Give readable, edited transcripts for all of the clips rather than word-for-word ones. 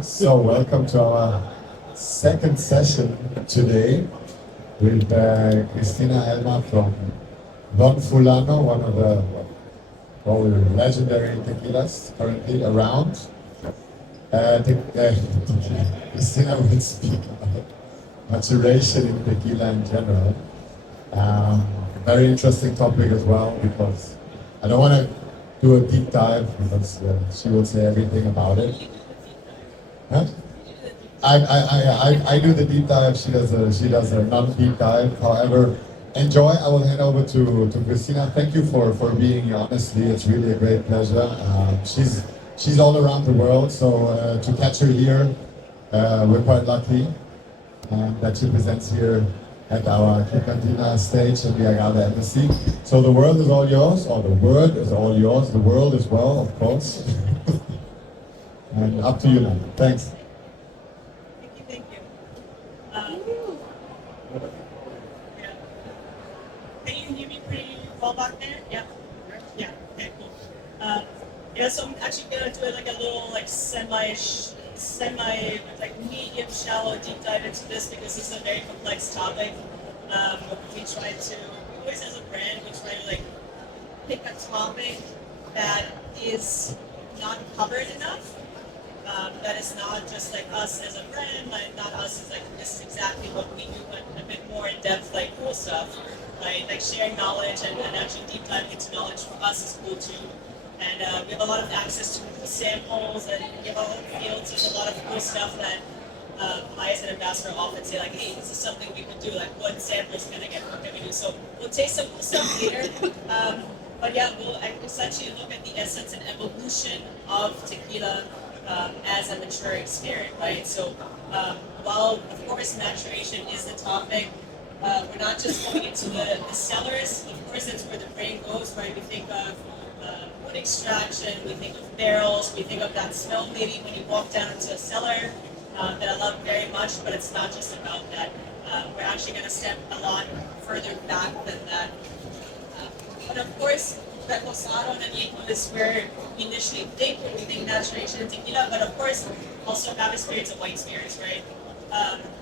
So, welcome to our second session today with Christina Helmer from Don Fulano, one of the probably legendary tequilas currently around. Christina will speak about maturation in tequila in general. Very interesting topic as well because I don't want to do a deep dive because she will say everything about it. Huh? I do the deep dive. She does a non-deep dive. However, enjoy. I will hand over to Christina. Thank you for being here. Honestly, it's really a great pleasure. She's all around the world, so to catch her here, we're quite lucky that she presents here at our Cantina stage in the Agave Embassy. So the world is all yours, or the word is all yours. The world as well, of course. And up to you now. Thanks. Thank you. Yeah. Can you hear me pretty well back there? Yeah. Yeah. Okay. Cool. Yeah. So I'm actually gonna do like a little like semi like medium shallow deep dive into this because this is a very complex topic. We try to always as a brand we try to like pick a topic that is not covered enough. That is not just like us as a brand, like not us as like this is exactly what we do, but a bit more in depth, like cool stuff, right? Like sharing knowledge and actually deep diving into knowledge for us is cool too. And we have a lot of access to samples and we have our own fields. There's a lot of cool stuff that I as an ambassador often say like, hey, this is something we could do. Like, what samples can I get? What can we do? So we'll taste some cool stuff later. But yeah, we'll essentially look at the essence and evolution of tequila as a maturing spirit, right? So while of course maturation is the topic, we're not just going into the cellars. Of course, that's where the brain goes, right? We think of wood extraction, we think of barrels, we think of that smell maybe when you walk down into a cellar that I love very much, but it's not just about that. We're actually going to step a lot further back than that. But of course, reposado and añejo is where we initially think when we think maturation and tequila, but of course, also agave spirits and white spirits, right?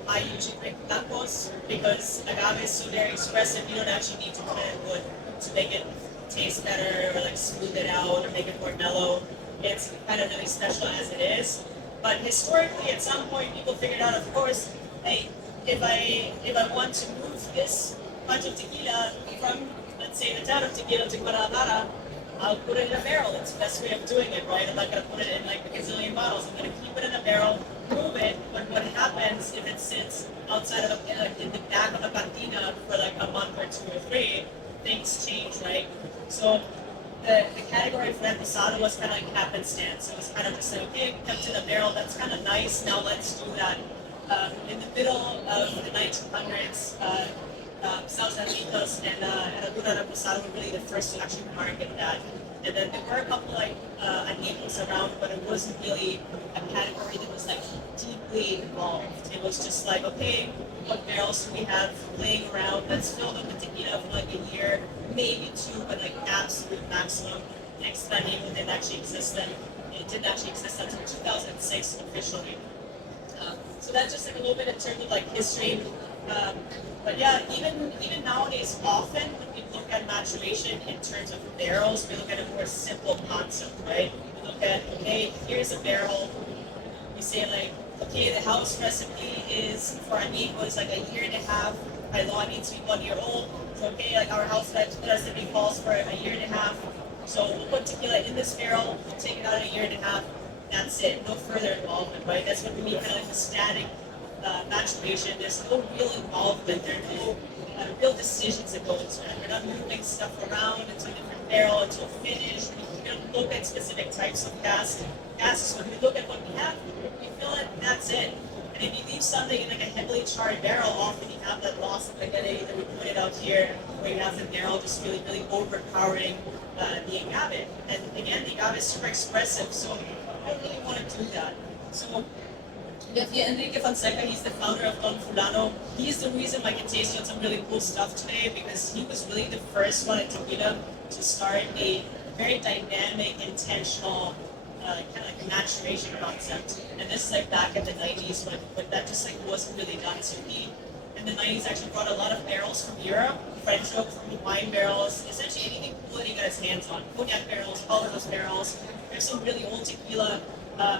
I usually drink blancos because agave is so very expressive, you don't actually need to put in wood to make it taste better or like smooth it out or make it more mellow. It's kind of really special as it is. But historically, at some point, people figured out, of course, hey, if I want to move this bunch of tequila from, let's say, the town of Tequila to Guadalajara, I'll put it in a barrel. It's the best way of doing it, right? I'm not going to put it in like a gazillion bottles. I'm going to keep it in a barrel, move it. But what happens if it sits outside of in the back of a cantina for like a month or two or three? Things change, right? So the category for reposado was kind of like happenstance. So it was kind of just like, okay, kept in a barrel. That's kind of nice. Now let's do that. In the middle of the 1900s, South Santitos and Herradura Reposado were really the first to actually market that. And then there were a couple like añejos around, but it wasn't really a category that was like deeply involved. It was just like, okay, what barrels do we have laying around? Let's fill them with tequila for like a year, maybe two, but like absolute maximum. Next time it didn't actually exist then. It didn't actually exist until 2006 officially. So that's just like a little bit in terms of like history. But yeah, even nowadays, often when we look at maturation in terms of barrels, we look at a more simple concept, right? We look at, okay, here's a barrel. We say like, okay, the house recipe is for añejo is like a year and a half. By law, it needs to be 1 year old. So okay, like our house recipe calls for a year and a half. So we'll put tequila in this barrel. We'll take it out a year and a half. That's it. No further involvement, right? That's what we mean kind of like the static maturation. There's no real involvement. There are no real decisions that go into it. We're not moving stuff around into a different barrel until finished. We don't look at specific types of gases. When we look at what we have, we fill it. That's it. And if you leave something in like a heavily charred barrel, often you have that loss of spaghetti that we pointed out here, where you have the barrel just really overpowering the agave. And again, the agave is super expressive, so I don't really want to do that. So Enrique Fonseca, he's the founder of Don Fulano. He's the reason I can taste on some really cool stuff today because he was really the first one at Tequila to start a very dynamic, intentional kind of like a maturation concept. And this is like back in the 90s when that just like wasn't really done. So he in the 90s actually brought a lot of barrels from Europe, French oak, from wine barrels, essentially anything cool that he got his hands on. Cognac barrels, Calvados barrels. There's some really old tequila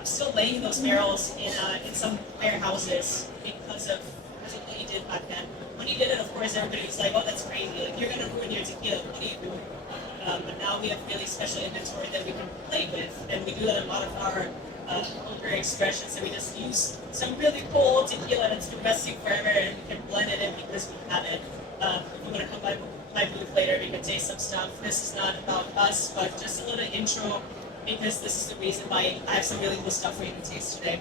still laying in those barrels in some warehouses because of what he did back then. When he did it, of course, everybody was like, "Oh, that's crazy! Like you're gonna ruin your tequila. What are you doing?" But now we have really special inventory that we can play with, and we do that in a lot of our poker expressions. So we just use some really cool tequila that's been resting forever, and we can blend it in because we have it. If you want to come by my booth later, we can taste some stuff. This is not about us, but just a little intro because this is the reason why I have some really cool stuff for you to taste today.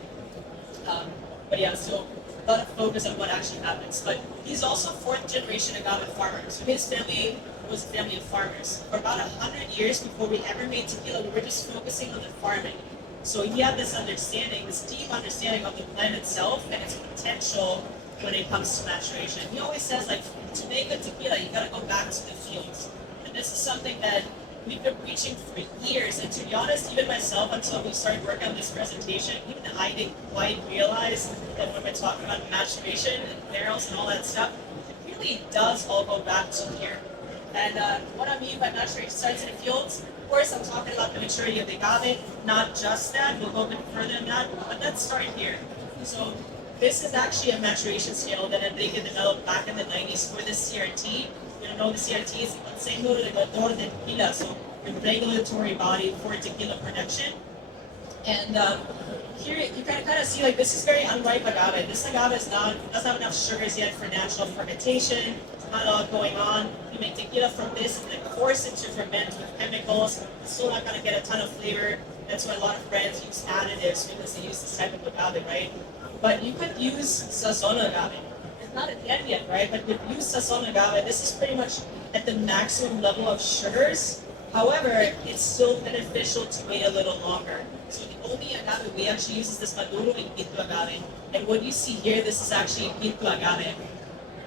But yeah, so a lot of focus on what actually happens. But he's also fourth generation agave farmer. So his family was a family of farmers. For about 100 years before we ever made tequila, we were just focusing on the farming. So he had this understanding, this deep understanding of the plant itself and its potential when it comes to maturation. He always says, like, to make a tequila, you gotta go back to the fields. And this is something that we've been preaching for years. And to be honest, even myself, until we started working on this presentation, even I didn't quite realize that when we're talking about maturation and barrels and all that stuff, it really does all go back to here. And what I mean by maturation starts in the fields, of course, I'm talking about the maturity of the agave, not just that. We'll go a bit further than that, but let's start here. So this is actually a maturation scale that Enrique developed back in the 90s for the CRT. You don't know the CRT is Consejo Regulador de Tequila, so the regulatory body for tequila production. And here you can kind of see like this is very unripe agave. This agave doesn't have enough sugars yet for natural fermentation. There's not a lot going on. You make tequila from this and then force it to ferment with chemicals. It's still not going to get a ton of flavor. That's why a lot of brands use additives because they use this type of agave, right? But you could use Sazon agave. It's not at the end yet, right? But if you use Sazon agave, this is pretty much at the maximum level of sugars. However, it's still beneficial to wait a little longer. So the only agave we actually use is this Maduro and Pinto agave. And what you see here, this is actually Pinto agave.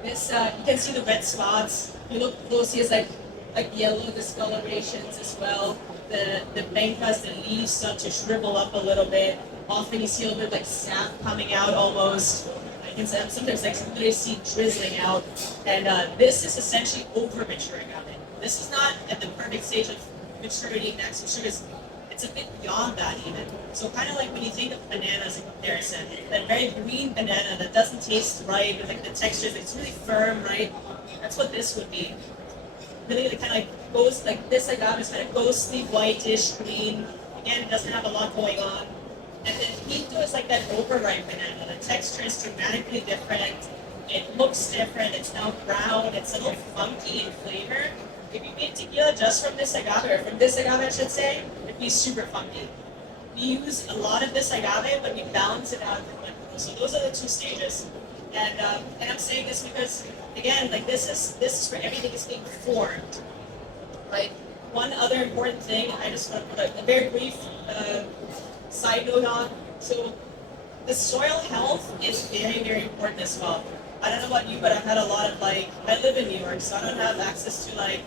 This, you can see the red spots. You look closely, it's like yellow discolorations as well. The pencas, the leaves start to shrivel up a little bit. Often you see a little bit like sap coming out almost. I can sometimes like literally see drizzling out. And this is essentially over mature agave. This is not at the perfect stage of maturity, maximum sugars. It's a bit beyond that even. So kind of like when you think of bananas in comparison, that very green banana that doesn't taste right, but like the texture is it's really firm, right? That's what this would be. Really kind of like goes like this agave is kind of ghostly whitish green. Again, it doesn't have a lot going on. And then Pinto is like that overripe banana. The texture is dramatically different. It looks different. It's now brown. It's a little funky in flavor. If you made tequila just from this agave, or from this agave I should say, it'd be super funky. We use a lot of this agave, but we balance it out with Maduro. So those are the two stages. And I'm saying this because again, like this is where everything is being formed. Right? One other important thing, I just want to put a very brief side note on. So the soil health is very, very important as well. I don't know about you, but I've had a lot of I live in New York, so I don't have access to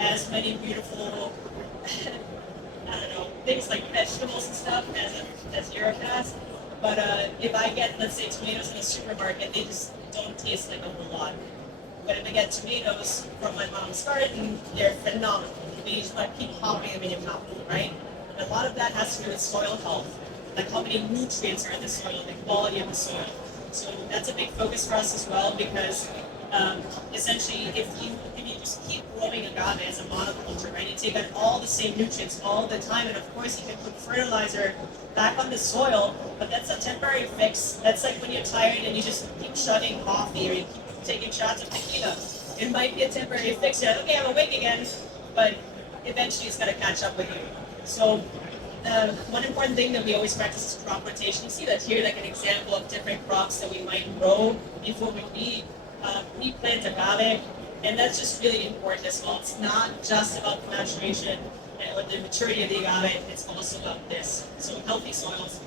as many beautiful, I don't know, things like vegetables and stuff as Europe has. But if I get, let's say, tomatoes in a supermarket, they just don't taste like a whole lot. But if I get tomatoes from my mom's garden, they're phenomenal. You just want to keep popping them in your mouth, right? And a lot of that has to do with soil health, like how many nutrients are in the soil, the quality of the soil. So that's a big focus for us as well because essentially if you just keep growing agave as a monoculture, right, you take out all the same nutrients all the time, and of course you can put fertilizer back on the soil, but that's a temporary fix. That's like when you're tired and you just keep chugging coffee or you keep taking shots of tequila. It might be a temporary fix. You're like, okay, I'm awake again, but eventually it's going to catch up with you. So one important thing that we always practice is crop rotation. You see that here, like an example of different crops that we might grow before we replant agave, and that's just really important as well. It's not just about the maturation or the maturity of the agave, it's also about this. So healthy soils.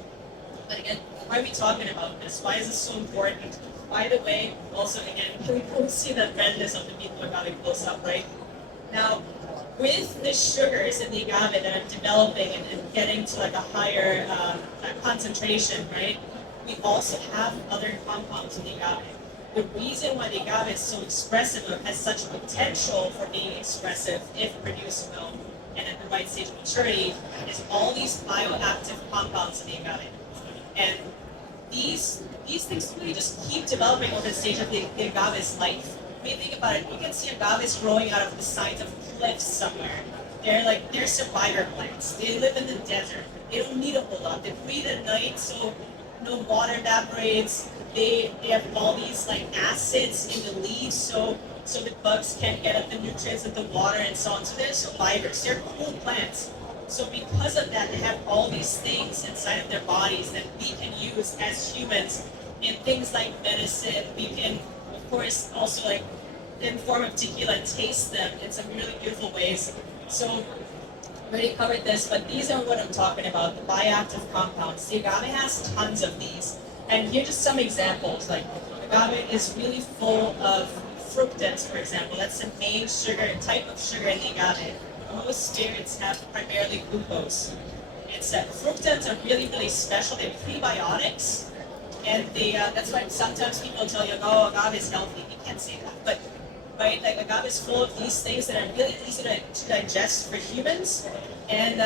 But again, why are we talking about this? Why is this so important? By the way, also again, can we see the redness of the Pinto agave close up, right? Now, with the sugars in the agave that I'm developing and getting to like a higher concentration, right? We also have other compounds in the agave. The reason why the agave is so expressive or has such potential for being expressive if produced well and at the right stage of maturity is all these bioactive compounds in the agave. And these things really just keep developing over the stage of the agave's life. When you think about it, you can see agaves growing out of the sides of cliffs somewhere. They're survivor plants. They live in the desert. They don't need a whole lot. They breathe at night, so no water evaporates. They have all these like acids in the leaves, so the bugs can't get at the nutrients of the water and so on. So they're survivors. They're cool plants. So because of that, they have all these things inside of their bodies that we can use as humans in things like medicine. We can, of course, also like in form of tequila, taste them in some really beautiful ways. So I already covered this, but these are what I'm talking about, the bioactive compounds. The agave has tons of these. And here are just some examples. Like agave is really full of fructans, for example. That's the main sugar type of sugar in the agave. Most spirits have primarily glucose. It's that fructans are really, really special. They're prebiotics, and that's why sometimes people tell you, "Oh, agave is healthy." You can't say that, but right, like agave is full of these things that are really easy to digest for humans, and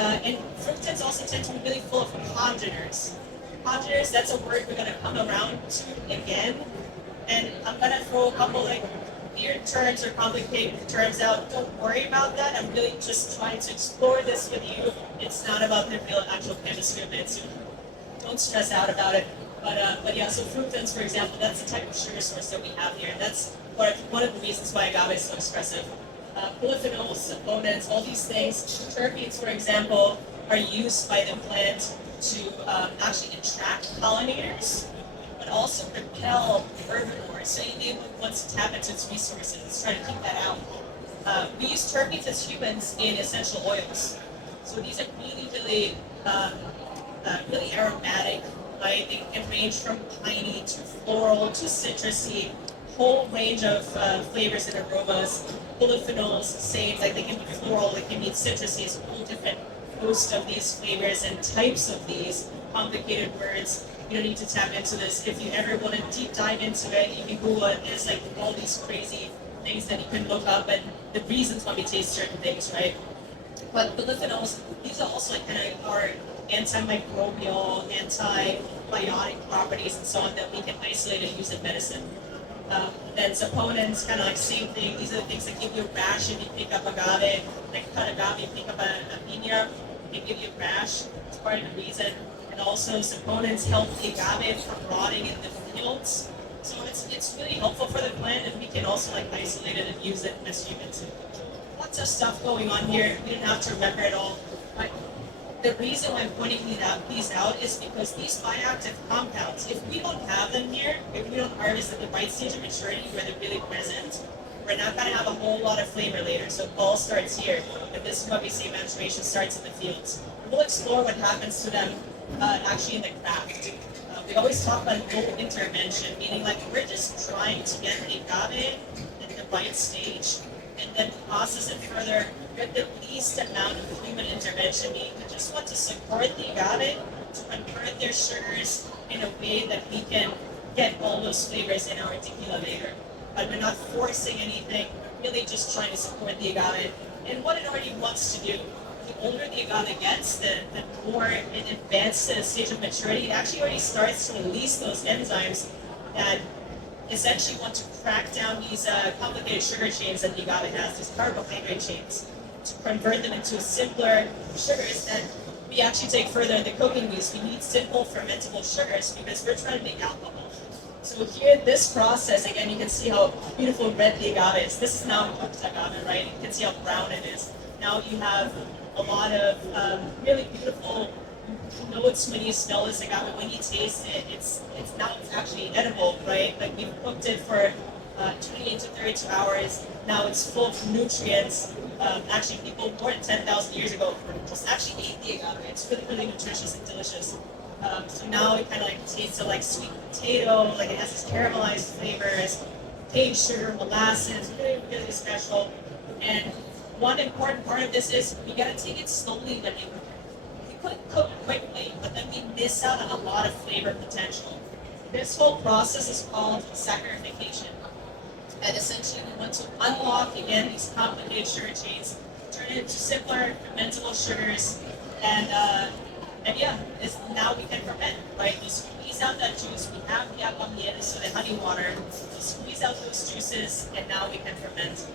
fructans also tend to be really full of congeners. Congeners, that's a word we're gonna come around to again, and I'm gonna throw a couple like weird terms or complicated terms out. Don't worry about that. I'm really just trying to explore this with you. It's not about the real actual chemistry of it, so don't stress out about it. But yeah, so fructans, for example, that's the type of sugar source that we have here, and that's one of the reasons why agave is so expressive. Polyphenols, saponins, all these things. Terpenes, for example, are used by the plant to actually attract pollinators, but also repel herbivores. So anyone who wants to tap into its resources, it's trying to keep that out. We use terpenes as humans in essential oils. So these are really, really, really aromatic. Right? They can range from piney to floral to citrusy, whole range of flavors and aromas. Polyphenols, same, like they can be floral, they can be citrusy, it's a whole different host of these flavors and types of these complicated words. You don't need to tap into this. If you ever want to deep dive into it, you can Google it. There's like all these crazy things that you can look up and the reasons why we taste certain things, right? But polyphenols, these are also like kind of our antimicrobial, antibiotic properties and so on that we can isolate and use in medicine. Then saponins, kind of like same thing. These are the things that give you a rash if you pick up agave. Like cut agave, you pick up a piña, they give you a rash. It's part of the reason. And also saponins help the agave from rotting in the fields. So it's really helpful for the plant, and we can also like isolate it and use it as humans. Lots of stuff going on here. We didn't have to remember it all. But the reason I'm pointing these out is because these bioactive compounds, if we don't have them here, if we don't harvest at the right stage of maturity where they're really present, we're not going to have a whole lot of flavor later. So it all starts here. And this is what we say maturation starts in the fields. We'll explore what happens to them actually in the craft. We always talk about low intervention, meaning like we're just trying to get the agave in the right stage and then process it further with the least amount of human intervention, meaning we just want to support the agave to convert their sugars in a way that we can get all those flavors in our tequila later. But we're not forcing anything, we're really just trying to support the agave and what it already wants to do. The older the agave gets, the more it advances the stage of maturity. It actually already starts to release those enzymes that essentially want to crack down these complicated sugar chains that the agave has, these carbohydrate chains, to convert them into simpler sugars that we actually take further in the cooking use. We need simple fermentable sugars because we're trying to make alcohol. So here, this process, again, you can see how beautiful red the agave is. This is now cooked agave, right? You can see how brown it is. Now you have a lot of really beautiful notes when you smell this agave. When you taste it, it's actually edible, right? Like we've cooked it for 28 to 32 hours. Now it's full of nutrients. Actually, people more than 10,000 years ago just actually ate the agave. It's really, really nutritious and delicious. So now it kind of like tastes like sweet potato, like it has this caramelized flavors, cane sugar, molasses, really, really special. And one important part of this is we gotta take it slowly when we could cook quickly, but then we miss out on a lot of flavor potential. This whole process is called saccharification. And essentially we want to unlock again these complicated sugar chains, turn it into simpler fermentable sugars, and yeah, now we can ferment, right? We squeeze out that juice, we have the agua miel, so the honey water, we squeeze out those juices, and now we can ferment.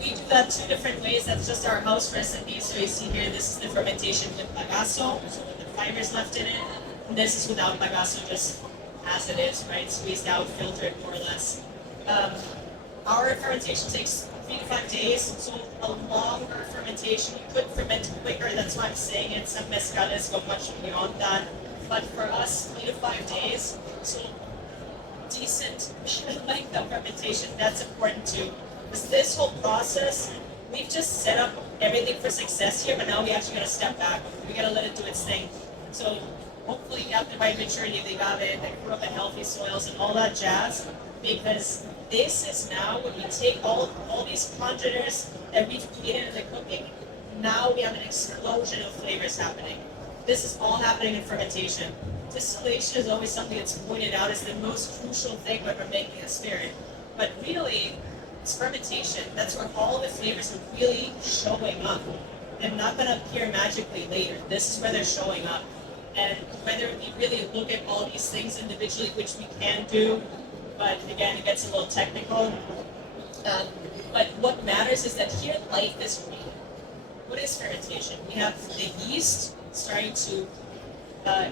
We do that two different ways, that's just our house recipe. So you see here, this is the fermentation with bagasso, so with the fibers left in it, and this is without bagasso, just as it is, right? Squeezed out, filtered more or less. Our fermentation takes 3 to 5 days, so a longer fermentation. You could ferment quicker, that's why I'm saying it. Some mezcales go much beyond that. But for us, 3 to 5 days, so decent length of fermentation, that's important too. Because this whole process, we've just set up everything for success here, but now we actually gotta step back. We gotta let it do its thing. So hopefully you have the right maturity of the agave, that grew up in healthy soils and all that jazz, because this is now when we take all these congeners that we've created in the cooking, now we have an explosion of flavors happening. This is all happening in fermentation. Distillation is always something that's pointed out as the most crucial thing when we're making a spirit. But really, it's fermentation. That's where all the flavors are really showing up. They're not going to appear magically later. This is where they're showing up. And whether we really look at all these things individually, which we can do, but again, it gets a little technical. But what matters is that here life is real. What is fermentation? We have the yeast starting to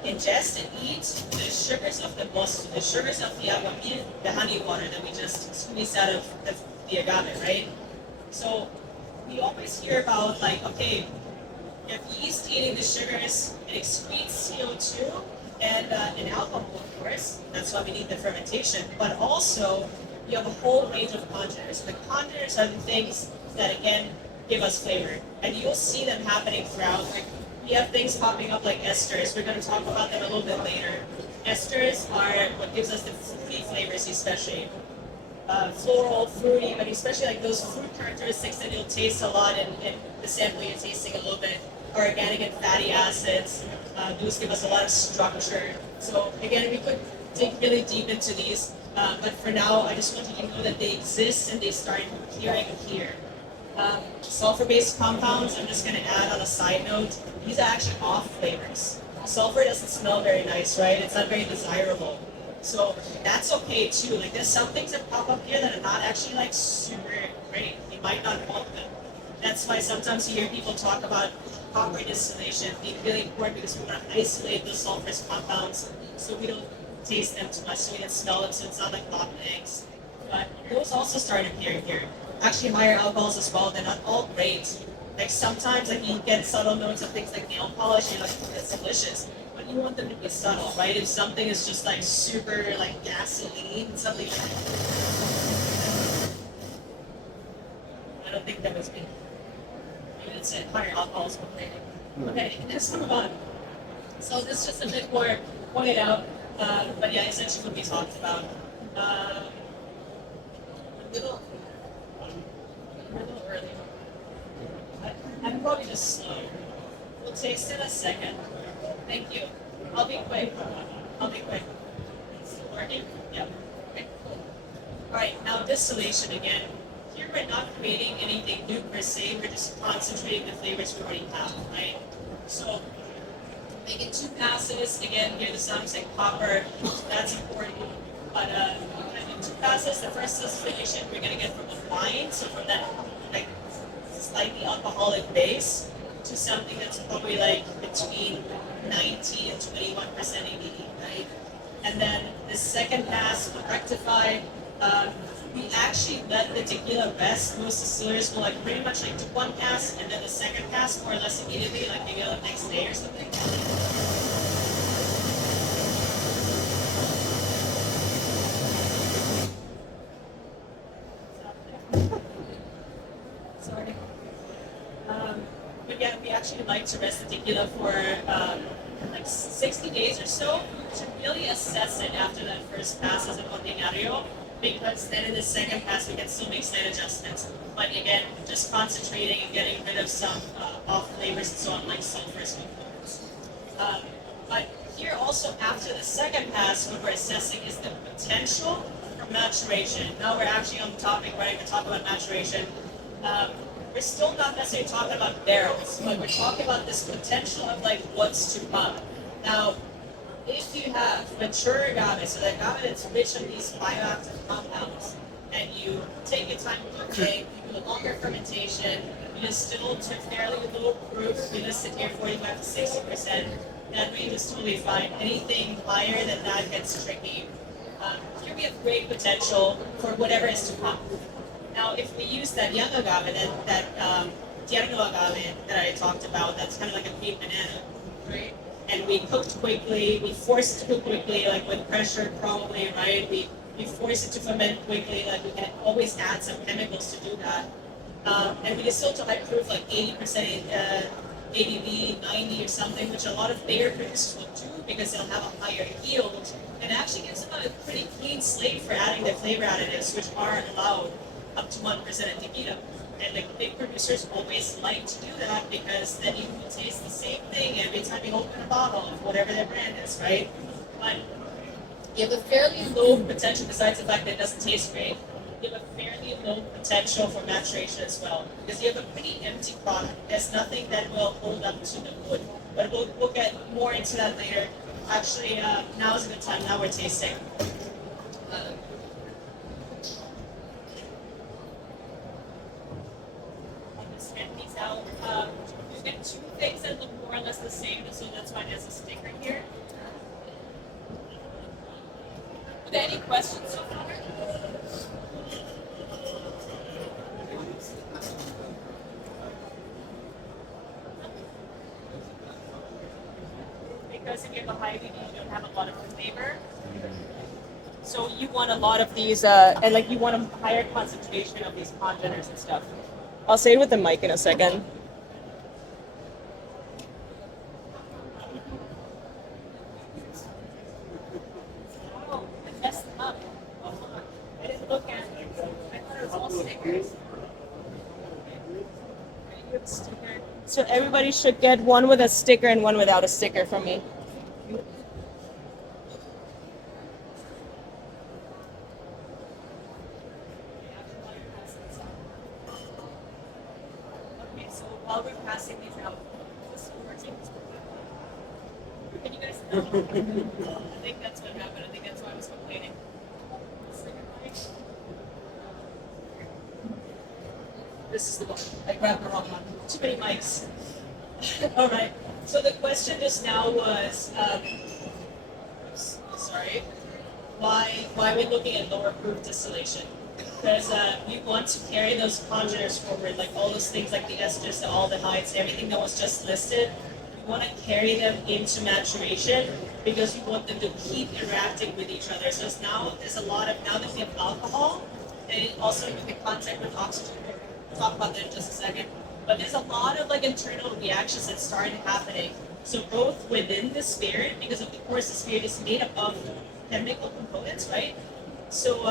ingest and eat the sugars of the mosto, the sugars of the agua miel, the honey water that we just squeezed out of the agave, right? So we always hear about like, okay, you have yeast eating the sugars, it excretes CO2 and alcohol, of course. That's why we need the fermentation. But also, you have a whole range of congeners. The congeners are the things that, again, give us flavor. And you'll see them happening throughout. Like, we have things popping up like esters. We're going to talk about them a little bit later. Esters are what gives us the fruity flavors, especially. Floral, fruity, but especially like those fruit characteristics that you'll taste a lot in the sample you're tasting a little bit. Organic and fatty acids. Those give us a lot of structure. So again, we could dig really deep into these, but for now, I just want you to know that they exist and they start appearing here. Sulfur-based compounds, I'm just going to add on a side note, these are actually off flavors. Sulfur doesn't smell very nice, right? It's not very desirable. So that's okay too. Like there's some things that pop up here that are not actually like super great. You might not want them. That's why sometimes you hear people talk about proper distillation being really important because we want to isolate those sulfurous compounds so we don't taste them too much, so we don't smell them, so it's not like rotten eggs. But those also start appearing here. Actually, higher alcohols as well, they're not all great. Like sometimes like you get subtle notes of things like nail polish, you're like, it's delicious. But you want them to be subtle, right? If something is just like super like gasoline, something like I don't think that was me. Maybe it's higher alcohols complaining. Okay, let's move on. So this is just a bit more pointed out, but yeah, essentially what we talked about. A little early. I'm probably just slow. We'll taste it in a second. Thank you. I'll be quick. Is it working? Yeah. Okay, cool. Alright, now distillation again. Here we're not creating anything new per se, we're just concentrating the flavors we already have, right? So, making 2 passes, again, here the sound is like copper, that's important. But we're gonna do 2 passes. The first distillation we're gonna get from the wine, so from that like slightly alcoholic base to something that's probably like between 90 and 21% ABV, right? And then the second pass will rectify. We actually let the tequila rest. Most distillers will like pretty much like do 1 pass and then the second pass more or less immediately, like maybe the next day or something. Sorry. But yeah, we actually like to rest the tequila for like 60 days or so to really assess it after that first pass as a ordinario. because then in the second pass we can still make slight adjustments. But again, just concentrating and getting rid of some off flavors and so on, like sulfurous components. But here also after the second pass, what we're assessing is the potential for maturation. Now we're actually on the topic, right? We're talking about maturation. We're still not necessarily talking about barrels, but we're talking about this potential of like what's to come. Now, if you have mature agave, so the agave that's rich in these bioactive compounds, and you take your time to make, you do a longer fermentation, you distill to fairly low proof, you just sit here 45 to 60%, that range is totally fine. Anything higher than that gets tricky. Here we have great potential for whatever is to come. Now, if we use that young agave, that tierno agave that I talked about, that's kind of like a pink banana, right? And we cooked quickly, we forced it to cook quickly, like with pressure probably, right? We force it to ferment quickly, like we can always add some chemicals to do that. And we distill to high proof, like 80% ABV, 90 or something, which a lot of bigger producers will do because they'll have a higher yield. And it actually gives them a pretty clean slate for adding their flavor additives, which are allowed up to 1% in tequila. And like big producers always like to do that because then you can taste the same thing every time you open a bottle of whatever their brand is, right? But you have a fairly low potential, besides the fact that it doesn't taste great, you have a fairly low potential for maturation as well. Because you have a pretty empty product. There's nothing that will hold up to the wood. But we'll get more into that later. Actually, now is a good time. Now we're tasting. Out. You get two things that look more or less the same, so that's why there's a sticker here. Are there any questions so far? Because if you have a high ABV, you don't have a lot of flavor. So you want a lot of these, and like you want a higher concentration of these congeners and stuff. I'll say it with the mic in a second. Oh, I messed them up. Oh, I didn't look at it. I thought it was all stickers. So everybody should get one with a sticker and one without a sticker from me. While we're passing these out, this working. Can you guys know? I think that's what happened. I think that's why I was complaining. This is the one. I grabbed the wrong one. Too many mics. All right. So the question just now was, sorry, why we're looking at lower proof distillation? Because we want to carry those congeners forward, like all those things like the esters, the aldehydes, everything that was just listed. We want to carry them into maturation because we want them to keep interacting with each other. So now there's a lot of, now that we have alcohol, and it also in contact with oxygen. We'll talk about that in just a second. But there's a lot of like internal reactions that started happening. So both within the spirit, because of course the spirit is made up of chemical components, right? So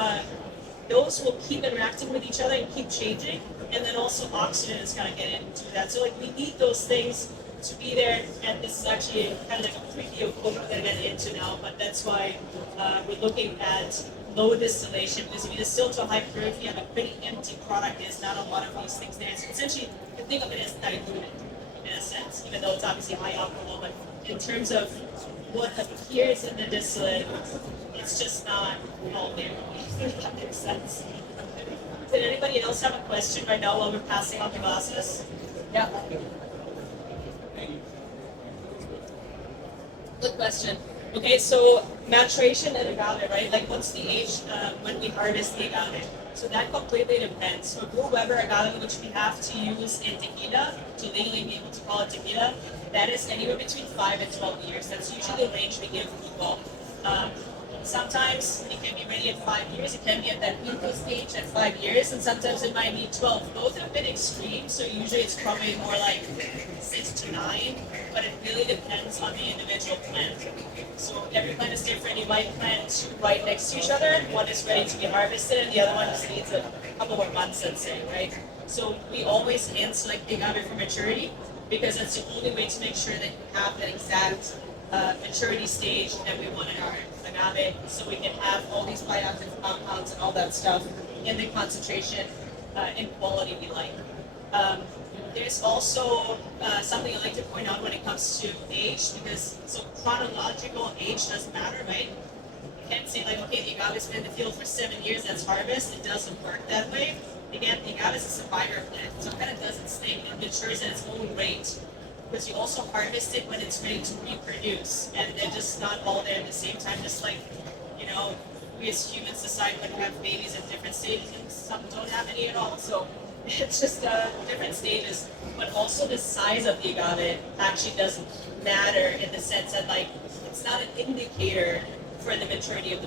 those will keep interacting with each other and keep changing, and then also oxygen is going to get into that. So like we need those things to be there, and this is actually kind of like a preview of what we're going to get into now, but that's why we're looking at low distillation, because if you distill to a high proof, you have a pretty empty product. There's not a lot of these things there. So essentially, you can think of it as diluted in a sense, even though it's obviously high alcohol, but in terms of what appears in the distillate, it's just not all there. If that makes sense. Did anybody else have a question right now while we're passing out the glasses? Yeah. Good question. Okay, so maturation and agave, right? Like what's the age when we harvest the agave? So that completely depends. So Blue Weber agave, which we have to use in tequila, to legally be able to call it tequila, that is anywhere between 5 and 12 years. That's usually the range we give people. Sometimes it can be ready at 5 years. It can be at that pinto stage at 5 years, and sometimes it might need 12. Both are a bit extreme, so usually it's probably more like 6 to 9. But it really depends on the individual plant. So every plant is different. You might plant two right next to each other. One is ready to be harvested, and the other one just needs a couple more months, let's say, right? So we always hand select the agave for maturity because that's the only way to make sure that you have that exact maturity stage that we want in our agave, so we can have all these bioactive compounds and all that stuff in the concentration and quality we like. There's also something I like to point out when it comes to age, because so chronological age doesn't matter, right? You can't say like, okay, the agave's been in the field for 7 years, that's harvest. It doesn't work that way. Again, the agave is a survivor plant, so it kind of does its thing. It matures at its own rate, because you also harvest it when it's ready to reproduce, and they're just not all there at the same time. Just like, you know, we as humans decide when to have babies at different stages, and some don't have any at all. So it's just different stages. But also the size of the agave actually doesn't matter in the sense that like it's not an indicator for the maturity of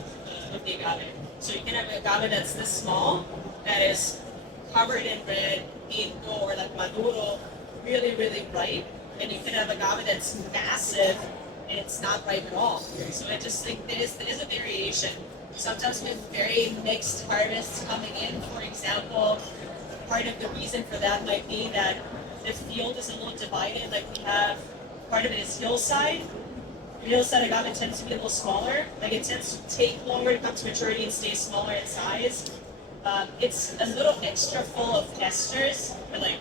the agave. So you can have an agave that's this small, that is covered in red, pinto, or like maduro, really, really ripe. And you can have agave that's massive and it's not ripe at all. So I just think there is a variation. Sometimes we have very mixed harvests coming in. For example, part of the reason for that might be that the field is a little divided. Like we have part of it is hillside. Hillside agave tends to be a little smaller. Like it tends to take longer to come to maturity and stay smaller in size. It's a little extra full of esters, or like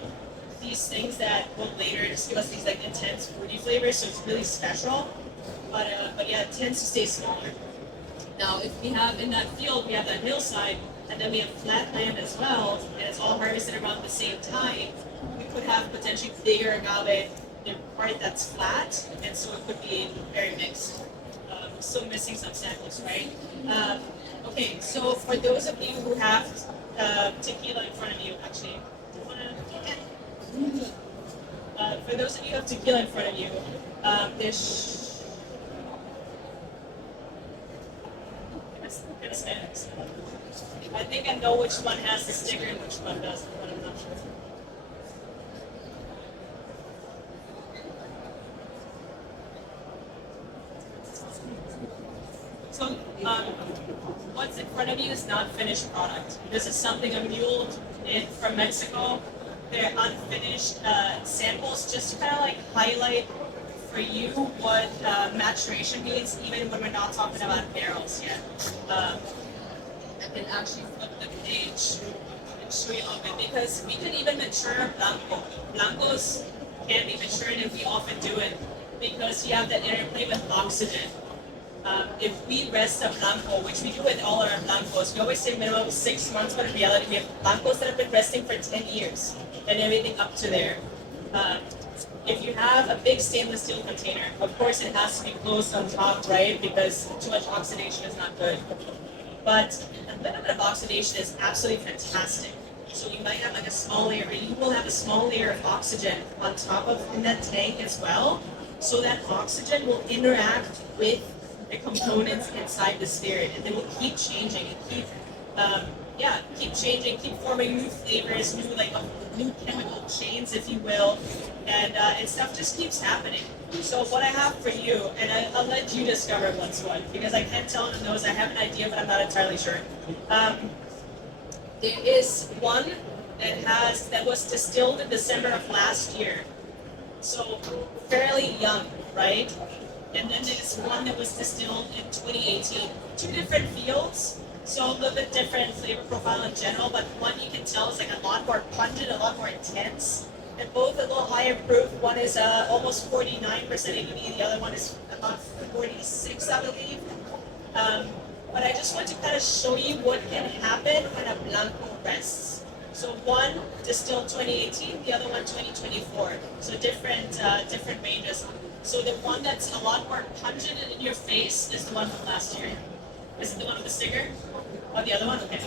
these things that will later just give us these like intense fruity flavors, so it's really special. But yeah, it tends to stay smaller. Now, if we have in that field, we have that hillside, and then we have flat land as well, and it's all harvested around the same time, we could have potentially bigger agave in part that's flat, and so it could be very mixed. So missing some samples, right? Okay, so for those of you who have tequila in front of you, actually, do you want to? For those of you who have tequila in front of you, there's. I think I know which one has the sticker and which one doesn't, but I'm not sure. So, what's in front of you is not finished product. This is something I muled in from Mexico. They're unfinished samples, just to kind of like highlight for you what maturation means, even when we're not talking about barrels yet. I can actually flip the page and show you a little bit, because we can even mature blanco. Blancos can be matured, and we often do it because you have that interplay with oxygen. If we rest a blanco, which we do with all our blancos, we always say minimum 6 months, but in reality we have blancos that have been resting for 10 years and everything up to there. If you have a big stainless steel container, of course it has to be closed on top, right? Because too much oxidation is not good. But a little bit of oxidation is absolutely fantastic. So you might have like a small layer, or you will have a small layer of oxygen on top of in that tank as well. So that oxygen will interact with the components inside the spirit, and they will keep changing and keep changing, keep forming new flavors, new chemical chains, if you will, and stuff just keeps happening. So what I have for you, and I'll let you discover what's what, because I can't tell in the nose. I have an idea, but I'm not entirely sure. There is one that was distilled in December of last year, so fairly young, right? And then there's one that was distilled in 2018. Two different fields, so a little bit different flavor profile in general, but one you can tell is like a lot more pungent, a lot more intense, and both a little higher proof. One is almost 49% ABV, the other one is about 46, I believe. But I just want to kind of show you what can happen when a Blanco rests. So one distilled 2018, the other one 2024. So different ranges. So the one that's a lot more pungent in your face is the one from last year. Is it the one with the sticker? Oh, the other one? Okay.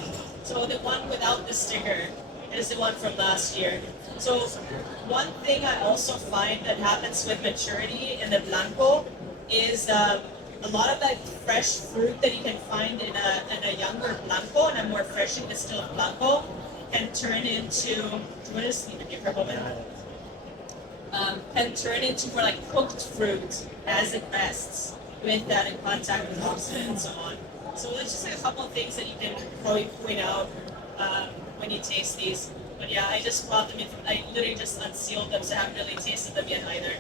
So the one without the sticker is the one from last year. So one thing I also find that happens with maturity in the Blanco is a lot of that fresh fruit that you can find in a younger blanco and a more freshly distilled blanco can turn into. Do you want to just leave it here for a moment? Can turn into more like cooked fruit as it rests with that in contact with oxygen and so on. So that's just like a couple of things that you can probably point out when you taste these. But yeah, I just brought them in. I literally just unsealed them, so I haven't really tasted them yet either.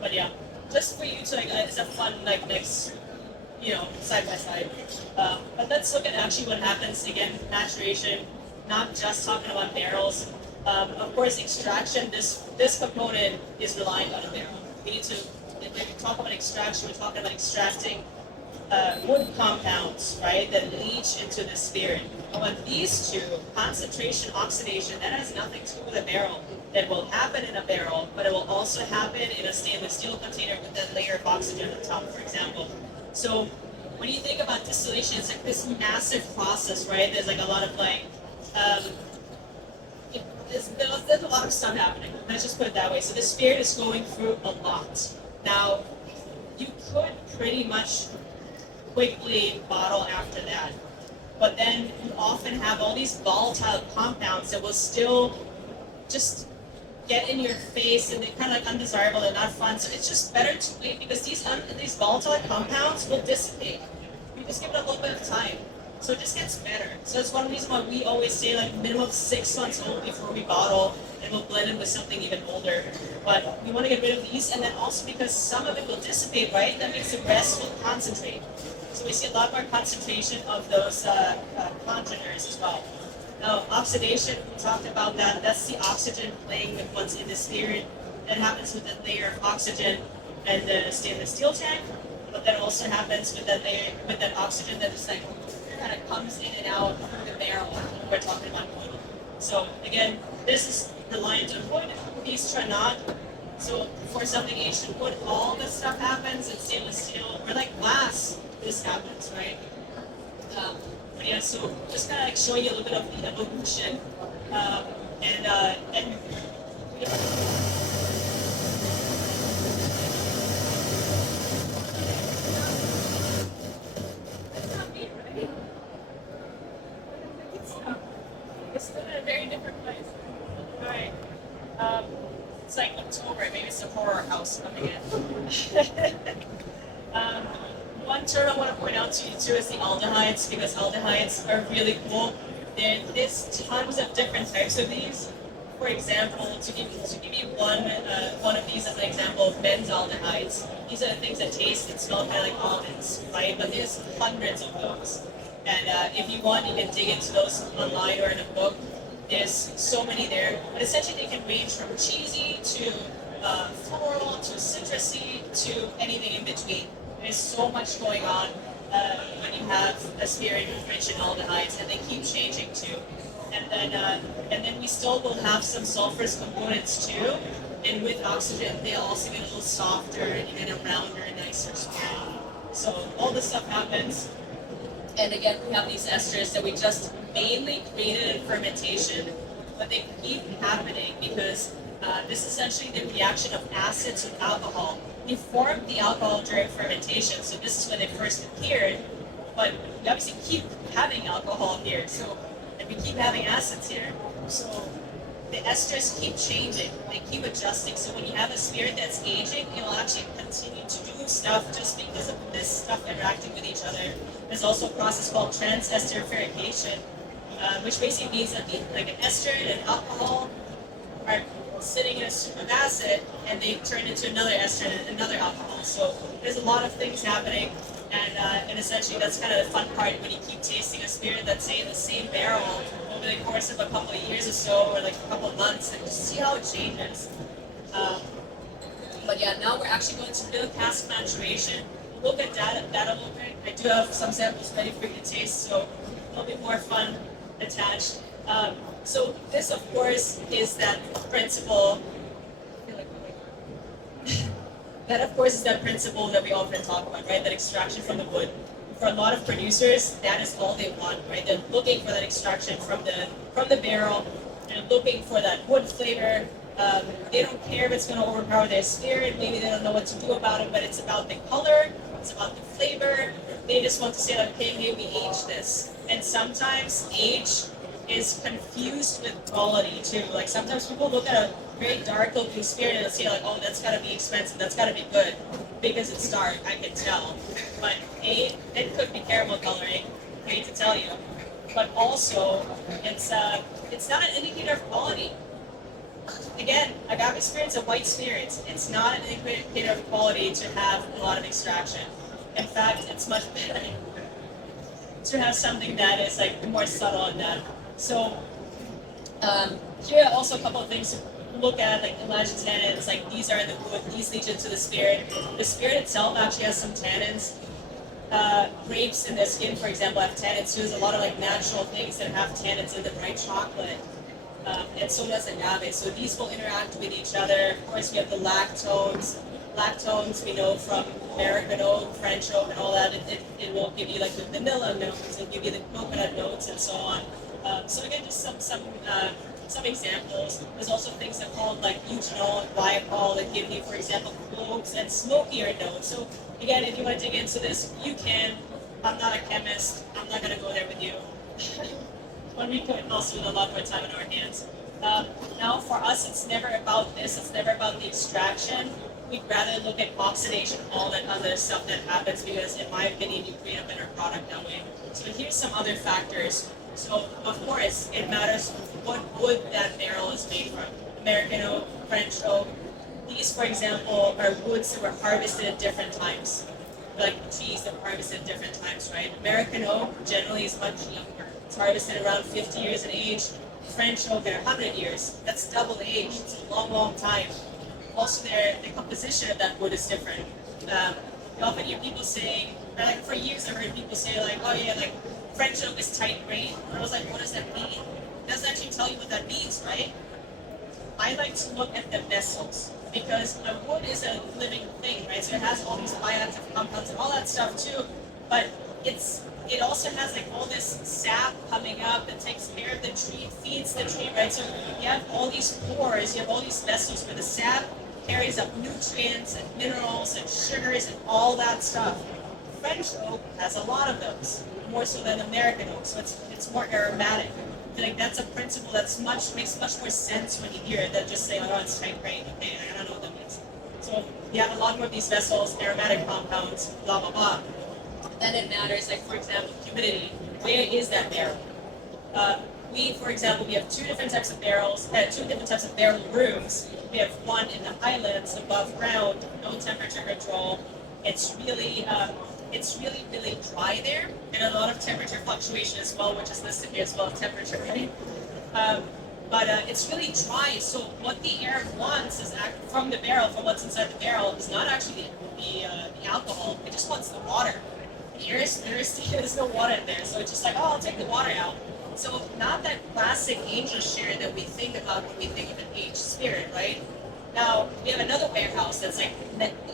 But yeah, just for you to like, it's a fun like next, side by side. But let's look at actually what happens again. Maturation, not just talking about barrels. Of course, extraction. This component is reliant on a barrel. We need to. When we talk about extraction, we're talking about extracting wood compounds, right, that leach into the spirit. But these two, concentration, oxidation, that has nothing to do with a barrel. That will happen in a barrel, but it will also happen in a stainless steel container with that layer of oxygen on top, for example. So when you think about distillation, it's like this massive process, right? There's like a lot of like, there's a lot of stuff happening. Let's just put it that way. So the spirit is going through a lot. Now, you could pretty much quickly bottle after that. But then you often have all these volatile compounds that will still just get in your face and they're kind of like undesirable and not fun. So it's just better to wait because these volatile compounds will dissipate. You just give it a little bit of time. So it just gets better. So that's one reason why we always say like minimum 6 months old before we bottle and we'll blend it with something even older. But we want to get rid of these and then also because some of it will dissipate, right? That makes the rest will concentrate. So we see a lot more concentration of those congeners as well. Now, oxidation, we talked about that. That's the oxygen playing with what's in the spirit. That happens with the layer of oxygen and the stainless steel tank. But that also happens with that layer, with that oxygen that is like kind of comes in and out through the barrel when we're talking about wood. So again, this is reliant on wood. These two are not. So for something aged in wood, all this stuff happens. In stainless steel, or like glass, this happens, right? But yeah, so just kind of like showing you a little bit of the evolution, and that's not me, right? It's still in a very different place. All right. It's like October. Maybe it's a horror house coming in. One term I want to point out to you too is the aldehydes, because aldehydes are really cool. There's tons of different types of these. For example, to give you one of these as an example of benzaldehydes. These are the things that taste and smell kind of like almonds, right? But there's hundreds of those. And if you want, you can dig into those online or in a book. There's so many there. But essentially, they can range from cheesy to floral to citrusy to anything in between. There's so much going on when you have a spirit rich in aldehydes, and they keep changing too. And then we still will have some sulfurous components too. And with oxygen, they'll also get a little softer and a rounder, nicer spirit. So all this stuff happens. And again, we have these esters that we just mainly created in fermentation, but they keep happening because this is essentially the reaction of acids with alcohol. We formed the alcohol during fermentation, so this is when they first appeared, but we obviously keep having alcohol here, so and we keep having acids here. So the esters keep changing, they keep adjusting. So when you have a spirit that's aging, it'll actually continue to do stuff just because of this stuff interacting with each other. There's also a process called transesterification, which basically means that like an ester and an alcohol are sitting in a stream of acid and they turn into another ester and another alcohol. So there's a lot of things happening, and essentially that's kind of the fun part when you keep tasting a spirit that's say in the same barrel over the course of a couple of years or so, or like a couple of months, and just see how it changes. But yeah, now we're actually going to mill cask maturation. We'll look at that a little bit. I do have some samples ready for you to taste, so a little bit more fun attached. So this, of course, is that principle. That, of course, is that principle that we often talk about, right? That extraction from the wood. For a lot of producers, that is all they want, right? They're looking for that extraction from the barrel. They're looking for that wood flavor, They don't care if it's going to overpower their spirit. Maybe they don't know what to do about it, but it's about the color, it's about the flavor. They just want to say, like, hey, maybe age this. And sometimes age is confused with quality too. Like sometimes people look at a very dark looking spirit and say, like, oh, that's got to be expensive, that's got to be good because it's dark. I can tell. But it could be caramel coloring. I hate to tell you. But also, it's not an indicator of quality. Again, agave spirit's a white spirit. It's not an indicator of quality to have a lot of extraction. In fact, it's much better to have something that is like more subtle in that. So here are also a couple of things to look at, like ellagic tannins, like these are in the wood, these leach into the spirit. The spirit itself actually has some tannins. Grapes in their skin, for example, have tannins. So there's a lot of like natural things that have tannins in the bright chocolate. And so does agave. So these will interact with each other. Of course, we have the lactones. Lactones we know from American oak, French oak, and all that. It will give you like the vanilla notes. It'll give you the coconut notes and so on. So again, just some examples. There's also things that are called like eugenol and glycol that give you, for example, cloves and smokier notes. So again, if you want to dig into this, you can. I'm not a chemist. I'm not going to go there with you. When we could also a lot more time in our hands. Now, for us, it's never about this. It's never about the extraction. We'd rather look at oxidation, all that other stuff that happens, because in my opinion, you create a better product that way. So here's some other factors. So of course, it matters what wood that barrel is made from. American oak, French oak. These, for example, are woods that were harvested at different times. Like trees that were harvested at different times, right? American oak generally is much younger. It's harvested around 50 years in age. French oak at 100 years. That's double the age. It's a long, long time. Also, the composition of that wood is different. You often hear people saying, or like for years I've heard people say like, oh yeah, like French oak is tight grain. And I was like, what does that mean? It doesn't actually tell you what that means, right? I like to look at the vessels because a wood is a living thing, right? So it has all these bioactive compounds and all that stuff too, but it also has like all this sap coming up that takes care of the tree, feeds the tree, right? So you have all these pores, you have all these vessels where the sap carries up nutrients and minerals and sugars and all that stuff. French oak has a lot of those, more so than American oak, so it's more aromatic. I think that's a principle that's makes much more sense when you hear it than just saying, oh, it's tight grain. Okay, I don't know what that means. So you have a lot more of these vessels, aromatic compounds, blah blah blah. Then it matters, like for example, humidity. Where is that barrel? For example, we have two different types of barrels, two different types of barrel rooms. We have one in the highlands above ground, no temperature control. It's really really dry there, and a lot of temperature fluctuation as well, which is listed here as well, temperature, right? But it's really dry, so what the air wants is from the barrel, from what's inside the barrel, is not actually the alcohol. It just wants the water. There's no water in there, so it's just like, oh, I'll take the water out. So not that classic angel share that we think about when we think of an aged spirit, right? Now, we have another warehouse that's like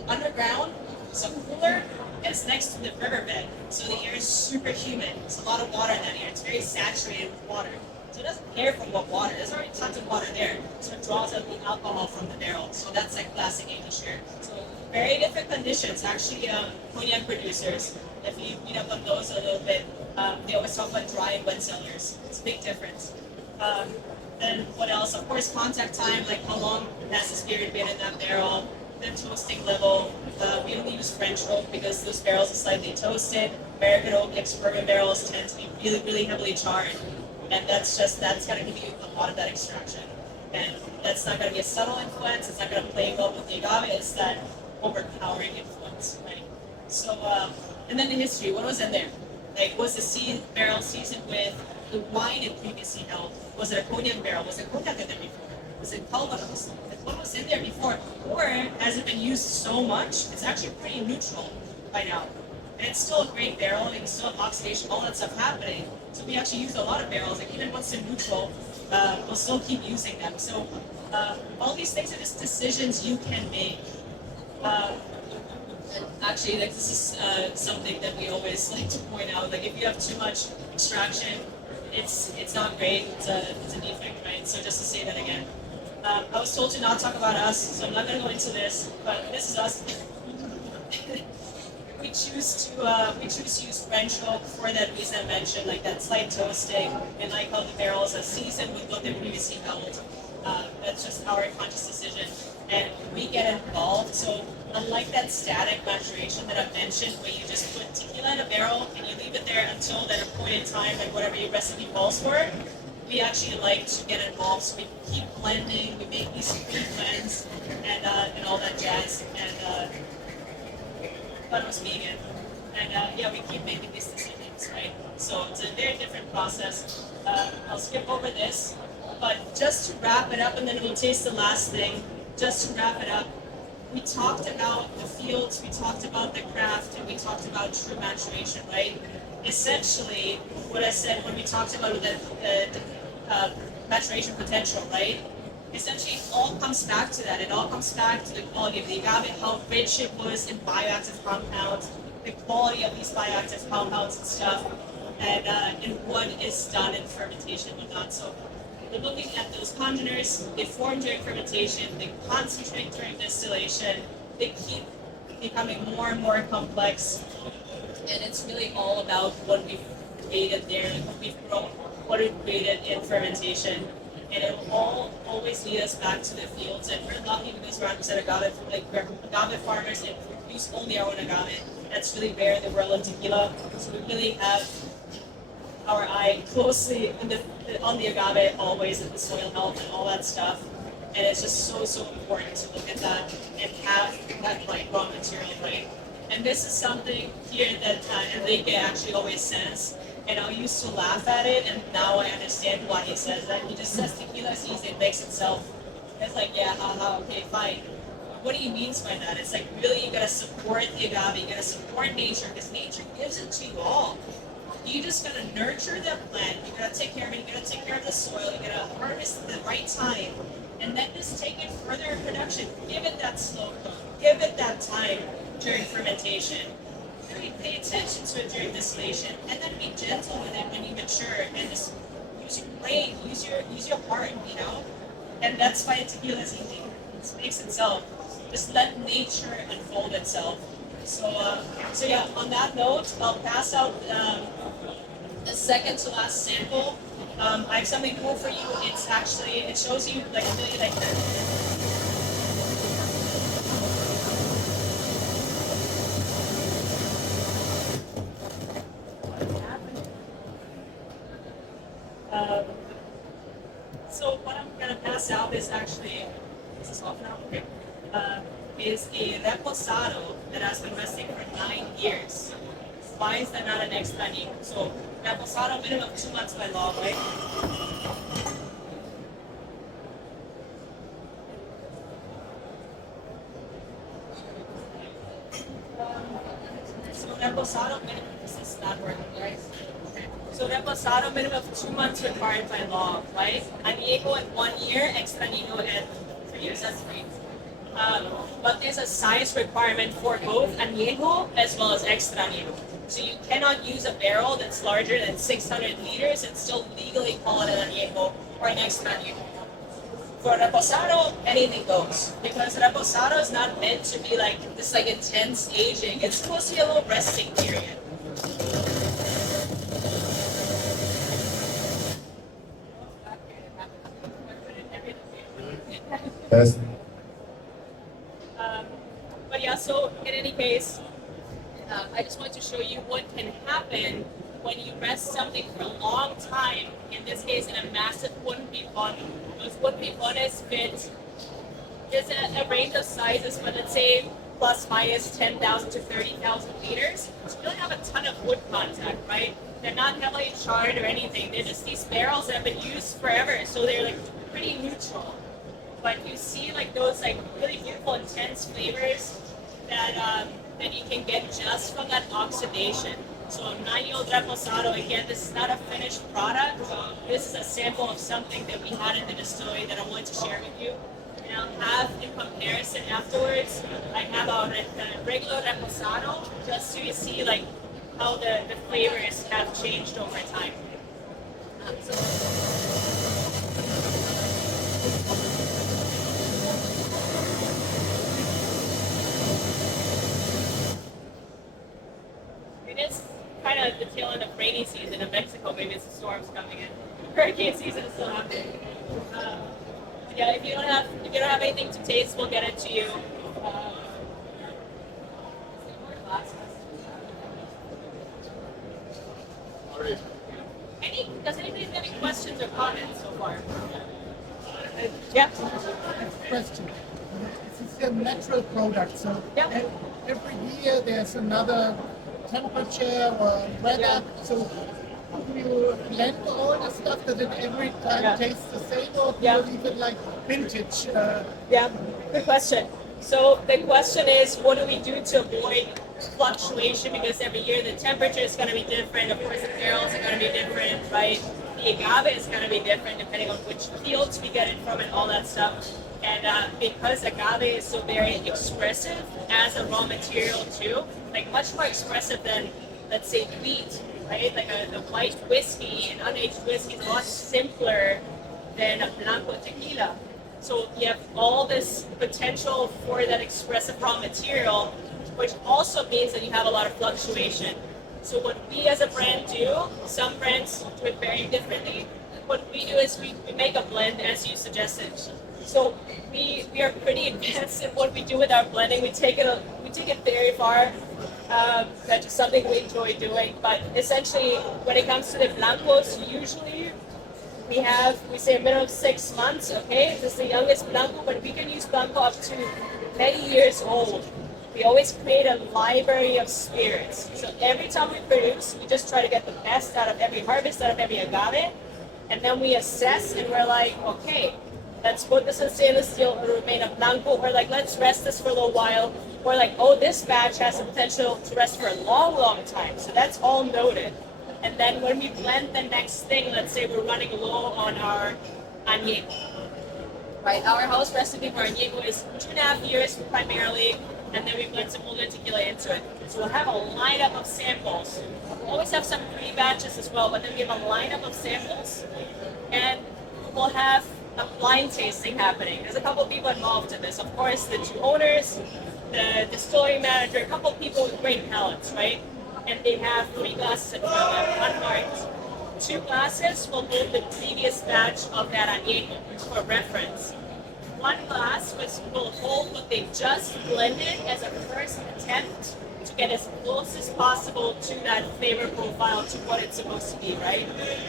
underground, so cooler, and it's next to the riverbed. So the air is super humid. There's a lot of water in that air. It's very saturated with water. So it doesn't care for what water. There's already tons of water there. So it draws out the alcohol from the barrel. So that's like classic angel share. So very different conditions. Actually, cognac producers, if you read up on those a little bit, they always talk about dry and wet cellars. It's a big difference. Then what else? Of course, contact time, like how long has the spirit been in that barrel, the toasting level. We only use French oak because those barrels are slightly toasted. American oak, ex-bourbon barrels tend to be really, really heavily charred. And that's going to give you a lot of that extraction. And that's not going to be a subtle influence. It's not going to play well with the agave. It's that overpowering influence, right? So, and then the history. What was in there? Like, was the barrel seasoned with the wine it previously held? Was it a cognac barrel? Was it cognac in there before? Was it Calvados? What was in there before? Or has it been used so much, it's actually pretty neutral by now. And it's still a great barrel, and you still have oxidation, all that stuff happening. So we actually use a lot of barrels, like even once they're neutral, we'll still keep using them. So all these things are just decisions you can make. Actually, like, this is something that we always like to point out. Like, if you have too much extraction, it's not great. It's a defect, right? So just to say that again. I was told to not talk about us, so I'm not going to go into this, but this is us. we choose to use French oak for that reason I mentioned, like that slight toasting, and like how the barrels are seasoned with what they previously held. That's just our conscious decision, and we get involved. So unlike that static maturation that I mentioned, where you just put tequila in a barrel and you leave it there until that point in time, like whatever your recipe calls for, we actually like to get involved. So we keep blending, we make these pre-blends, and all that jazz. And thought it was vegan. And yeah, we keep making these decisions, right? So it's a very different process. I'll skip over this, but just to wrap it up, and then we'll taste the last thing. Just to wrap it up, we talked about the fields, we talked about the craft, and we talked about true maturation, right? Essentially, what I said when we talked about the maturation potential, right? Essentially, it all comes back to that. It all comes back to the quality of the agave, how rich it was in bioactive compounds, the quality of these bioactive compounds and stuff, and what is done in fermentation and whatnot. So we're looking at those congeners. They form during fermentation. They concentrate during distillation. They keep becoming more and more complex, and it's really all about what we've created there, what we've grown, what we've created in fermentation. And it will all always lead us back to the fields. And we're lucky because we're 100% agave, like we're agave farmers and produce only our own agave. That's really rare in the world of tequila. So we really have our eye closely on the agave always, and the soil health and all that stuff. And it's just so important to look at that and have that like raw material right. And this is something here that Enrique actually always says. And I used to laugh at it, and now I understand why he says that. He just says tequila is easy, it makes itself. It's like, yeah, haha, okay, fine. What he means by that? It's like, really, you gotta support the agave, you gotta support nature, because nature gives it to you all. You just gotta nurture the plant, you gotta take care of it, you gotta take care of the soil, you gotta harvest at the right time, and then just take it further in production. Give it that slow cook, give it that time during fermentation. Really pay attention to it during distillation, and then be gentle with it when you mature, and just use your brain, use your heart, you know. And that's why tequila is easy. It makes itself. Just let nature unfold itself. So yeah. On that note, I'll pass out the second to last sample. I have something cool for you. It's actually it shows you like really like the. Um, so what I'm gonna pass out is actually, this is off now, okay, is a reposado that has been resting for 9 years. Why is that not an extra nico? So reposado minimum of 2 months by law, right? So reposado minimum, this is not working, right? So reposado minimum of 2 months required by law, right? Añejo at 1 year, extra añejo at 3 years, that's 3. But there's a size requirement for both añejo as well as extra añejo. So you cannot use a barrel that's larger than 600 liters and still legally call it an añejo or an extra añejo. For reposado, anything goes, because reposado is not meant to be like this like intense aging. It's supposed to be a little resting period. Yes. But yeah, so in any case, I just want to show you what can happen when you rest something for a long time, in this case in a massive pipon. Those pipones fit, there's a range of sizes, but let's say plus minus 10,000 to 30,000 liters. So you don't have a ton of wood contact, right? They're not heavily charred or anything. They're just these barrels that have been used forever, so they're like pretty neutral. But you see like those like really beautiful intense flavors that you can get just from that oxidation. So a 9-year-old reposado, again, this is not a finished product. This is a sample of something that we had in the distillery that I wanted to share with you. And I'll have in comparison afterwards, I have our regular reposado, just so you see like how the flavors have changed over time. it's kind of the tail end of rainy season in Mexico. Maybe it's the storms coming in. Hurricane season is still happening. Um, yeah, if you don't have anything to taste, we'll get it to you. Does anybody have any questions or comments so far? Yeah. Question. This is a natural product, so Yeah. every year there's another temperature or weather. Yeah. So do you blend all the stuff that it every time Yeah. tastes the same, or do Yeah. you leave it like vintage? Yeah, good question. So the question is, what do we do to avoid fluctuation? Because every year the temperature is going to be different. Of course, the barrels are going to be different, right? The agave is going to be different depending on which fields we get it from and all that stuff. And because agave is so very expressive as a raw material too, like much more expressive than, let's say, wheat, right? Like the white whiskey and unaged whiskey is a lot simpler than a blanco tequila. So you have all this potential for that expressive raw material, which also means that you have a lot of fluctuation. So what we as a brand do, some brands do it very differently. What we do is we make a blend as you suggested. So we are pretty advanced in what we do with our blending. We take it very far. That's just something we enjoy doing. But essentially, when it comes to the blancos, usually we say a minimum of 6 months, okay? This is the youngest blanco, but we can use blanco up to many years old. We always create a library of spirits. So every time we produce, we just try to get the best out of every harvest, out of every agave, and then we assess and we're like, okay, let's put this in stainless steel or remain a blanco, or like let's rest this for a little while, or like, oh, this batch has the potential to rest for a long, long time. So that's all noted. And then when we blend the next thing, let's say we're running low on our añejo, right? Our house recipe for añejo is 2.5 years primarily, and then we blend some older tequila into it. So we'll have a lineup of samples. We'll always have some pre-batches as well, but then we have a lineup of samples, and we'll have a blind tasting happening. There's a couple of people involved in this. Of course, the two owners, the distillery manager, a couple of people with great palates, right? And they have 3 glasses in front of them, unmarked. 2 glasses will hold the previous batch of that añejo for reference. 1 glass will hold what they just blended as a first attempt to get as close as possible to that flavor profile, to what it's supposed to be, right?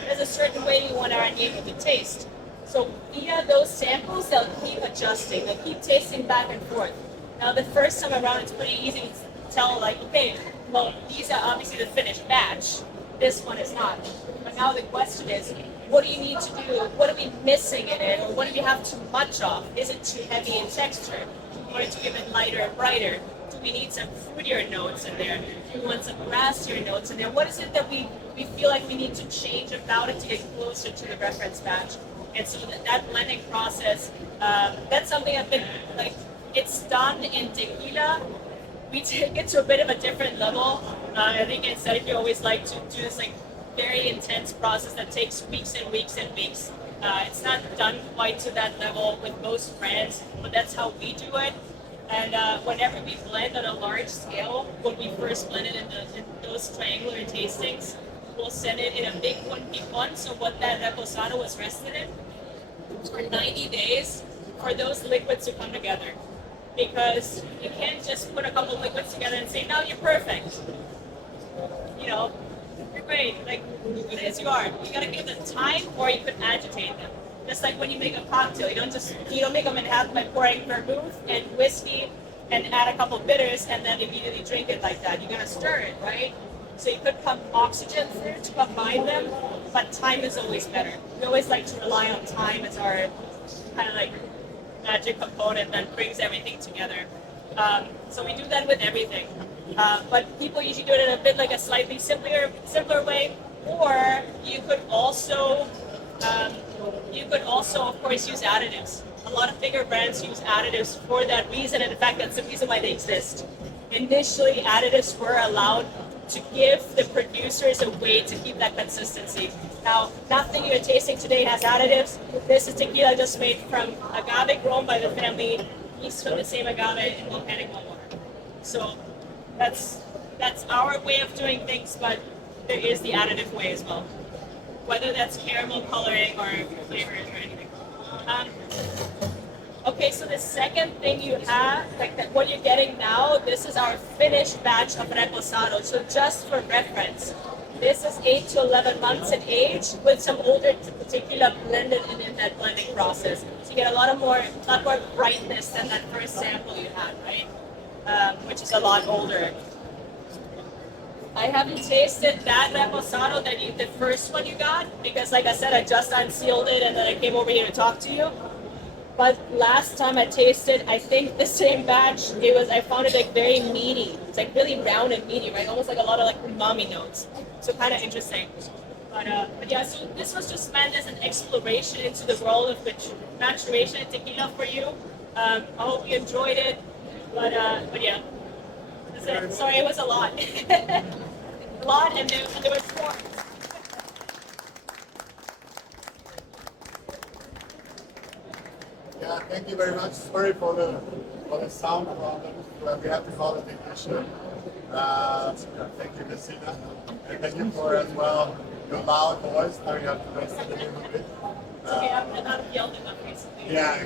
There's a certain way you want our añejo to taste. So via those samples, they'll keep adjusting, they'll keep tasting back and forth. Now the first time around, it's pretty easy to tell, like, okay, well, these are obviously the finished batch. This one is not. But now the question is, what do you need to do? What are we missing in it? Or what do we have too much of? Is it too heavy in texture? Do we want it to give it lighter and brighter? Do we need some fruitier notes in there? Do we want some grassier notes in there? What is it that we feel like we need to change about it to get closer to the reference batch? And so that blending process, that's something I've been, like, it's done in tequila. We take it to a bit of a different level. I think instead of you always like to do this like very intense process that takes weeks and weeks and weeks. It's not done quite to that level with most brands, but that's how we do it. And whenever we blend on a large scale, when we first blend it in those triangular tastings, we'll send it in a big 1P1, so what that reposado was rested in, for 90 days for those liquids to come together. Because you can't just put a couple liquids together and say, now you're perfect. You know, you're great, like good as you are. You gotta give them time, or you could agitate them. Just like when you make a cocktail, you don't make them in half by pouring vermouth and whiskey and add a couple bitters and then immediately drink it like that. You're gonna stir it, right? So you could pump oxygen through to combine them, but time is always better. We always like to rely on time as our kind of like magic component that brings everything together. So we do that with everything. But people usually do it in a bit like a slightly simpler way. Or you could also, of course, use additives. A lot of bigger brands use additives for that reason, and in fact, that's the reason why they exist. Initially, additives were allowed to give the producers a way to keep that consistency. Now, nothing you're tasting today has additives. This is tequila just made from agave grown by the family, yeast from the same agave, and volcanic malt water. So that's that's our way of doing things, but there is the additive way as well, whether that's caramel coloring or flavors or anything. Um, okay, so the second thing you have, like what you're getting now, this is our finished batch of reposado. So just for reference, this is 8 to 11 months in age with some older tequila blended in that blending process. So you get a lot more brightness than that first sample you had, right? Which is a lot older. I haven't tasted that reposado the first one you got, because like I said, I just unsealed it and then I came over here to talk to you. But last time I tasted, I think the same batch, I found it like very meaty. It's like really round and meaty, right? Almost like a lot of like umami notes. So kind of interesting. But yeah, so this was just meant as an exploration into the world of maturation and tequila for you. I hope you enjoyed it. But yeah, that's it. Sorry, it was a lot. A lot, and there was more. Yeah, thank you very much. Sorry for the sound problems. We have to call a technician. Thank you, Christina. And thank you for as well your loud voice. Now you have to rest it a little bit. Okay, I've not yelled enough recently. Yeah,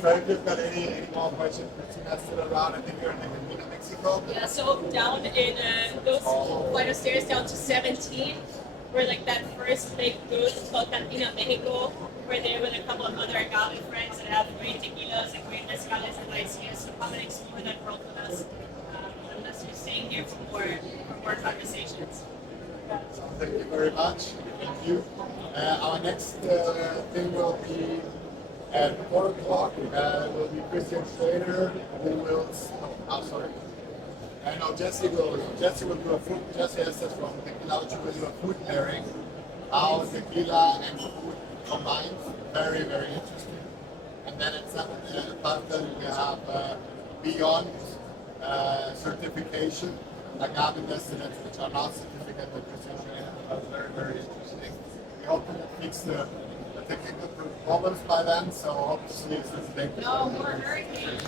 so if you've got any more questions, Christina's still around. I think you're in Argentina, Mexico. Yeah, so down in those flight of stairs down to 17, where like that first big booth called Cantina Mexico, we're there with a couple of other agave friends that have great tequilas and great mezcales and ICS, so come and explore that world with us, unless you're staying here for more conversations. So thank you very much. Thank you. Our next thing will be at 4 o'clock. Will be Christian Schrader, who will. Oh, sorry. No, Jesse will do a food. Jesse Estes from Tequila will do a food pairing. How tequila and food combined. Very, very interesting. And then at 5:30 we have Beyond certification, agave destinates which are not certificate with Christian Schrader. That's very, very interesting. We hope to fix the technical problems by then, so hope to see you soon. No more hurricanes.